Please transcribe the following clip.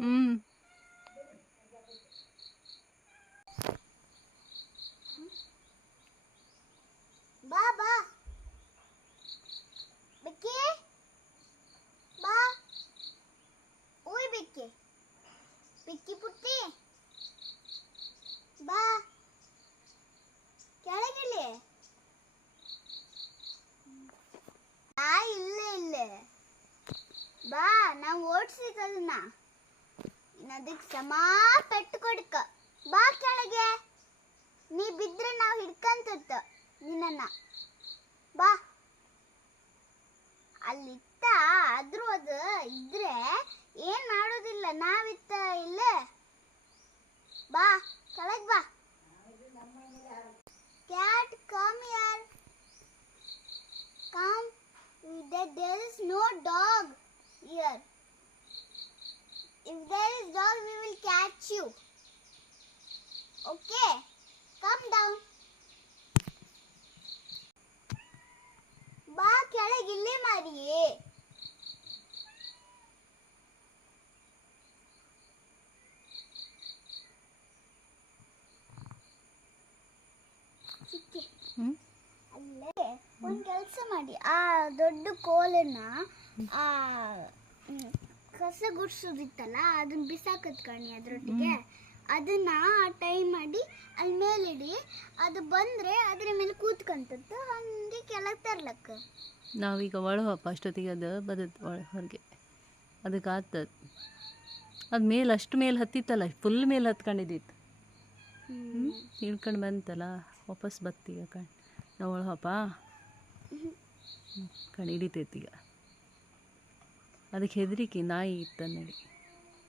ಹ್ಞೂ ಬಾ ಬಾ ಬೆಕ್ಕಿ ಬಾ. ಓಯ್ ಬೆಕ್ಕಿ, ಬೆಕ್ಕಿ ಪುಟ್ಟಿ ಬಾ ಕೆಳಗಿಳಿ. ಇಲ್ಲೇ ಬಾ, ನಾವು ಓಡಿಸಿದ ಅದನ್ನ. ಅದಕ್ಕೆ ಸಮ ಪೆಟ್ಟು ಕೊಡ್ಕ. ಬಾ ಕೆಳಗೆ, ನೀ ಬಿದ್ರೆ ನಾವು ಹಿಡ್ಕಂತತ್ತ ನಿನ್ನ. ಬಾ ಅಲ್ಲಿತ್ತ, ಆದ್ರೂ ಅದು ಇದ್ರೆ ಏನ್ ಮಾಡೋದಿಲ್ಲ. ನಾವಿತ್ತ ಇಲ್ಲೇ. ಬಾ ಕೆಳಗೆ ಬಾ. Cat come here, come. There is no dog here. If there is dog, we will catch you. Okay? Come down. ಬಾ ಕೆಳಗೆ, ಇಲ್ಲಿ ಮಾರಿಯೇ. ಸಿಕ್ಕಿ ಅಲ್ಲೇ ಒಂದು ಕೆಲಸ ಮಾಡಿ, ಆ ದೊಡ್ಡ ಕೋಲನ್ನ ಆ ಕಸ ಗುಡ್ಸೋದಿತ್ತಲ್ಲ ಅದನ್ನ ಬಿಸಾಕತ್ ಕಣಿ ಅದ್ರೊಟ್ಟಿಗೆ. ಅದನ್ನ ಟೈ ಮಾಡಿ ಅಲ್ಲಿ ಮೇಲಿಡಿ. ಅದು ಬಂದ್ರೆ ಅದ್ರ ಮೇಲೆ ಕೂತ್ಕೊಂತದ್ದು, ಹಂಗೆ ಕೆಳಗೆ ತರ್ಲಕ್ಕ. ನಾವೀಗ ಒಳಹಪ್ಪ ಅಷ್ಟೊತ್ತಿಗೆ ಅದು ಬದತ್ ಹೊರಗೆ ಅದಕ್ಕೆ ಆಗ್ತದೆ. ಅದು ಮೇಲೆ ಅಷ್ಟು ಮೇಲೆ ಹತ್ತಿತ್ತಲ್ಲ, ಫುಲ್ ಮೇಲೆ ಹತ್ಕೊಂಡಿದ್ದಿತ್ತು. ಇಳ್ಕೊಂಡು ಬಂತಲ್ಲ, ವಾಪಸ್ ಬತ್ತೀಗ ಕಣ್. ನಾವು ಒಳಹಪ್ಪ ಕಣ್ ಹಿಡಿತೈತೀಗ. ಅದಕ್ಕೆ ಹೆದರಿಕೆ ನಾಯಿ ಇತ್ತಂದೇಳಿ.